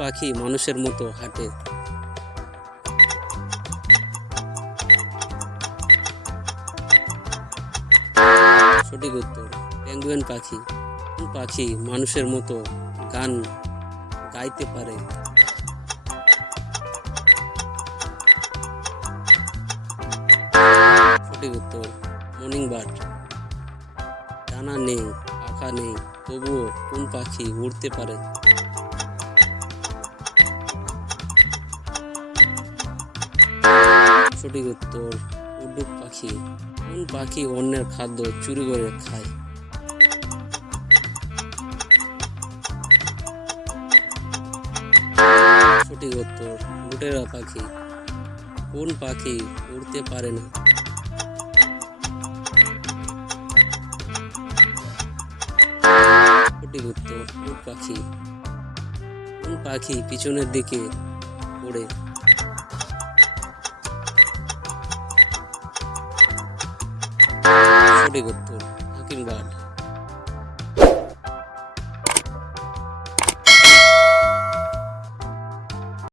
পাখি মানুষের মতো হাঁটে? সঠিক উত্তর পেঙ্গুইন পাখি। কোন পাখি মানুষের মতো গান গাইতে পারে? সঠিক উত্তর মর্নিং বার্ড। ডানা নেই, পাখা নেই, তবুও কোন পাখি উড়তে পারে? সঠিক উত্তর উড্ডুক পাখি। কোন পাখি অন্যের খাদ্য চুরি করে খায়? সঠিক উত্তর লুটেরা পাখি। কোন পাখি উড়তে পারে না? সঠিক উত্তর উট পাখি। কোন পাখি পিছনের দিকে ওড়ে? সঠিক উত্তর হাকিং বার্ড।